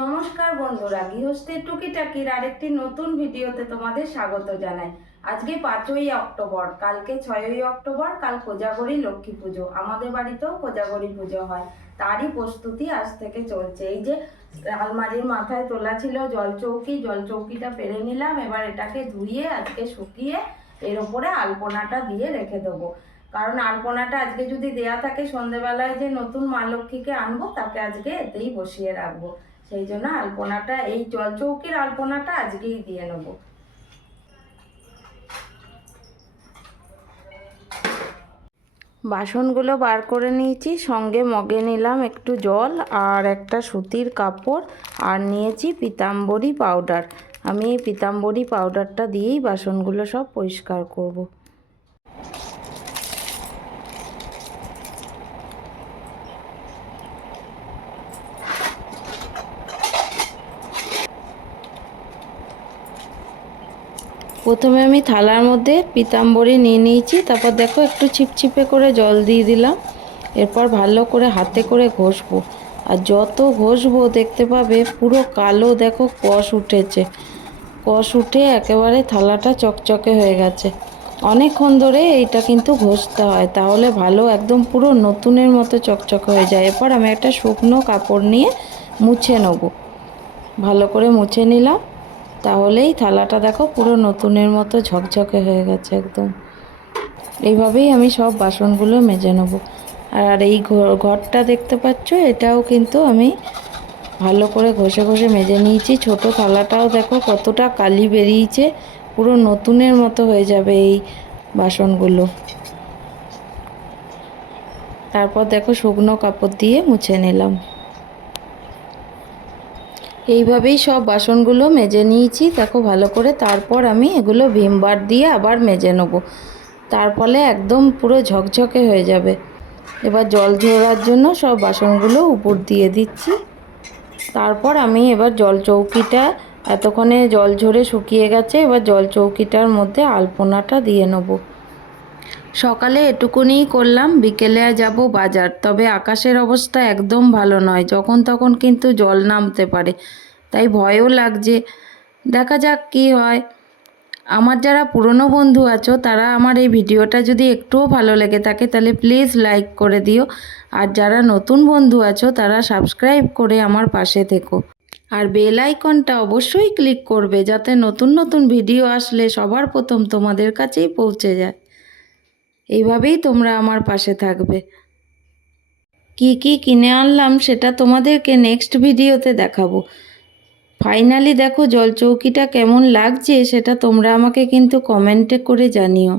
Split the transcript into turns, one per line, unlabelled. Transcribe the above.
নমস্কার বন্ধুরা, গৃহস্থের টুকিটাকির আরেকটি নতুন ভিডিওতে তোমাদের স্বাগত জানাই। আজকে পাঁচই অক্টোবর, কালকে ছয়ই অক্টোবর, কাল কোজাগরী লক্ষ্মী পুজো। আমাদের বাড়িতেও কোজাগরী পুজো হয়। তারই প্রস্তুতি আজ থেকে চলছে। এই যে আলমারির মাথায় তোলা ছিল জলচৌকি, জলচৌকিটা পেরে নিলাম। এবার এটাকে ধুয়ে, আজকে শুকিয়ে এর ওপরে আলপনাটা দিয়ে রেখে দেবো। কারণ আলপনাটা আজকে যদি দেয়া থাকে সন্ধেবেলায় যে নতুন মা লক্ষ্মীকে আনব, তাকে আজকে এতেই বসিয়ে রাখব। সেই জন্য আলপনাটা, এই জলচৌকির আলপনাটা আজকেই দিয়ে নেব। বাসনগুলো বার করে নিয়েছি, সঙ্গে মগে নিলাম একটু জল আর একটা সুতির কাপড় আর নিয়েছি পিতাম্বরী পাউডার। আমি এই পিতাম্বরী পাউডারটা দিয়েই বাসনগুলো সব পরিষ্কার করব। প্রথমে আমি থালার মধ্যে পিতাম্বরী নিয়ে নিয়েছি, তারপর দেখো একটু ছিপছিপে করে জল দিয়ে দিলাম। এরপর ভালো করে হাতে করে ঘষবো। আর যত ঘষবো দেখতে পাবে পুরো কালো, দেখো কষ উঠেছে। কষ উঠে একেবারে থালাটা চকচকে হয়ে গেছে। অনেকক্ষণ ধরে এইটা কিন্তু ঘষতে হয়, তাহলে ভালো একদম পুরো নতুনের মতো চকচকে হয়ে যায়। এরপর আমি একটা শুকনো কাপড় নিয়ে মুছে নেব। ভালো করে মুছে নিলাম। তাহলেই থালাটা দেখো পুরো নতুনের মতো ঝকঝকে হয়ে গেছে একদম। এইভাবেই আমি সব বাসনগুলো মেজে নেব। আর এই ঘরটা দেখতে পাচ্ছ, এটাও কিন্তু আমি ভালো করে ঘষে ঘষে মেজে নিয়েছি। ছোট থালাটাও দেখো কতটা কালি বেরিয়েছে, পুরো নতুনের মতো হয়ে যাবে এই বাসনগুলো। তারপর দেখো শুকনো কাপড় দিয়ে মুছে নিলাম। এইভাবেই সব বাসনগুলো মেজে নিয়েছি। দেখো ভালো করে তারপর আমি এগুলো ভিমবার দিয়ে আবার মেজে নেব। তার ফলে একদম পুরো ঝকঝকে হয়ে যাবে। এবার জল ঝরার জন্য সব বাসনগুলো উপর দিয়ে দিচ্ছি। তারপর আমি এবার জল চৌকিটা, এতক্ষণে জল ঝরে শুকিয়ে গেছে, এবার জল চৌকিটার মধ্যে আলপনাটা দিয়ে নেব। সকালে এটুকুনি করলাম, বিকেলে আর যাব বাজার। তবে আকাশের অবস্থা একদম ভালো নয়, যখন তখন কিন্তু জল নামতে পারে। তাই ভয়ও লাগছে। দেখা যাক কি হয়। আমার যারা পুরনো বন্ধু আছো, তারা আমার এই ভিডিওটা যদি একটুও ভালো লেগে থাকে, তাহলে প্লিজ লাইক করে দিও। আর যারা নতুন বন্ধু আছো, তারা সাবস্ক্রাইব করে আমার পাশে থেকো। আর বেল আইকনটা অবশ্যই ক্লিক করবে, যাতে নতুন নতুন ভিডিও আসলে সবার প্রথম তোমাদের কাছেই পৌঁছে যায়। এইভাবেই তোমরা আমার পাশে থাকবে। কি কি কিনে আনলাম সেটা তোমাদেরকে নেক্সট ভিডিওতে দেখাবো। ফাইনালি দেখো জলচৌকিটা কেমন লাগছে সেটা তোমরা আমাকে কিন্তু কমেন্টে করে জানিও।